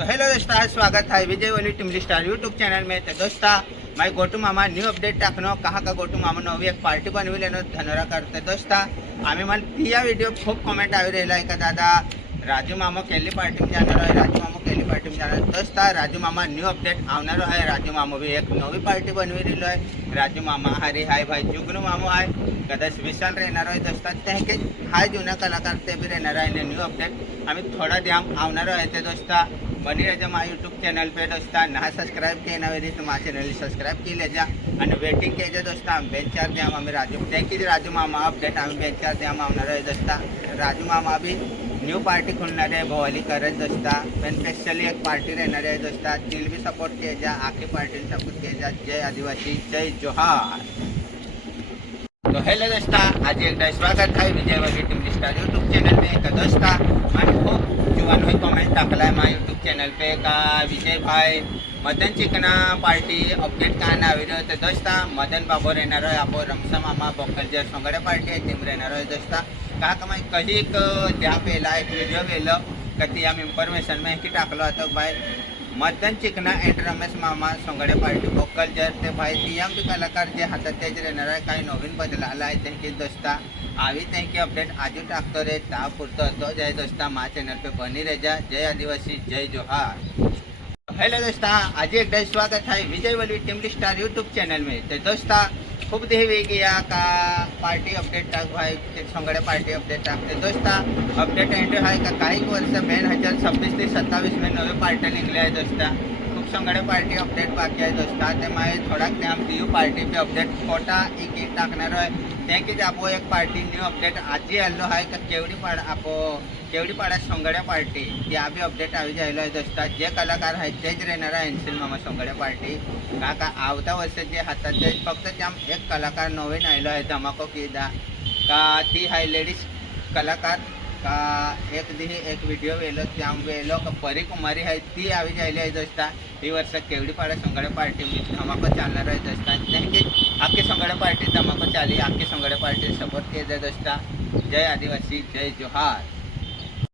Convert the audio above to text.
तो हेलो दोस्ता, स्वागत है विजय वली टिमली स्टार यूट्यूब चॅनल में। तो दोस्ता मैं गोटू मामा न्यू अपडेट टाकनो कहाँ का गोटू मामा नवी एक पार्टी बनविले धनोरा करते दोस्ता। आम्ही मला ती या व्हिडिओ खूप कमेंट आवी राहिला आहे का दादा राजू मामा केली पार्टी में जाणार आहे, राजू मामा केली पार्टी में जाणार दोस्ता। राजू मामा न्यू अपडेट आवणार आहे। राजू मामा भी एक नवी पार्टी बनविलेलो आहे। राजू मामा हरी हाय भाई जुगनू मामू आहे कदाच विशाल रहणार आहे दोस्ता। ते हाय जुना कलाकार ते भी रहणार आहे। न्यू अपडेट आम्ही थोड़ा ध्यान आवणार आहे ते दोस्ता। बनी रह जा मा यूट्यूब चॅनल पे दोस्ता। ना सब्सक्राइब किए ना वेरी तो मा चॅनल सब्सक्राइब की ले जा आणि वेटिंग के जा दोस्ता। बेंचार द्या आम्ही राजू देखील राजू मामा अपडेट आम्ही बेंचार द्या आवणार आहे दोस्ता। राजू मामा भी न्यू पार्टी खुलणार आहे भवाली करत दोस्ता। पण स्पेशली एक पार्टी रहणार आहे दोस्ता। तिल भी सपोर्ट किए जा, आखी पार्टी सपोर्ट किए जा। जय आदिवासी जय जोहार। तो हेलो दोस्ता, आज एक स्वागत है विजय वली टिमली स्टार यूट्यूब चॅनल में। तो दोस्ता मैंने खूप जुवान हुई कमेंट टाकला है माझ्या यूट्यूब चॅनल पे का विजय भाई मदन चिकना पार्टी अपडेट का नाव तो दोस्ता। मदन बाबू रहणार आहे आपण रमसा मामा बोकलजर सोंगड्या पार्टी आहे टीम रहणार आहे दोस्ता। का मैं कहीं त्या पेला एक व्हिडिओ गेलो का ती आम इन्फॉर्मेशन में की टाकलो होतो भाई मदन चिकना एंड रमेश मामा सोंगड्या पार्टी बोकलजर ते भाई टीएम भी कलाकार जे हातात तेच रहणार आहे। काही नवीन बदल आला आहे त्यांची दोस्ता। आवी त्यांची अपडेट आजू टाकतो रे ता पुरतो तो जय दोस्ता। मा चॅनल पे बनी रह जा। जय आदिवासी जय जोहार। हेलो दोस्ता, आज एक स्वागत है विजय वली टिमली स्टार यूट्यूब चॅनल में। तो दोस्ता खूप देवी गया का पार्टी अपडेट टाक भाई सोंगड्या पार्टी अपडेट टाकते दोस्ता। अपडेट एंड है का काही वर्ष 2026 ते 27 में नवे पार्टी निघले आहे दोस्ता। खूप सोंगड्या पार्टी अपडेट बाकी आहे दोस्ता। ते माय थोडा टाइम ती पार्टी पे अपडेट खोटा एक टाकणार आहे। त्यांची आपो एक पार्टी न्यू अपडेट आजी आलो आहे का केवडी पाडा सोंगड्या पार्टी ती आम्ही अपडेट आवी जायलो आहे दोस्ता। जे कलाकार आहेत तेच रहणार आहे एनसिल मामा सोंगड्या पार्टी का आवता वर्ष जे हातात ते फक्त त्या एक कलाकार नवीन आयलो आहे धमाको किदा का ती हाय लेडीज कलाकार का एक दी एक व्हिडिओ वेलो त्या वेलो का परी कुमारी आहे ती आवी जायली आहे दोस्ता। ही वर्ष केवडी पाडा सोंगड्या पार्टी में धमाको चालणार आहे दोस्ता। त्यांची आखी सोंगड्या पार्टी धमाको चाली, आखी सोंगड्या पार्टी सपोर्ट किए जाए दोस्ता। जय आदिवासी जय जोहार।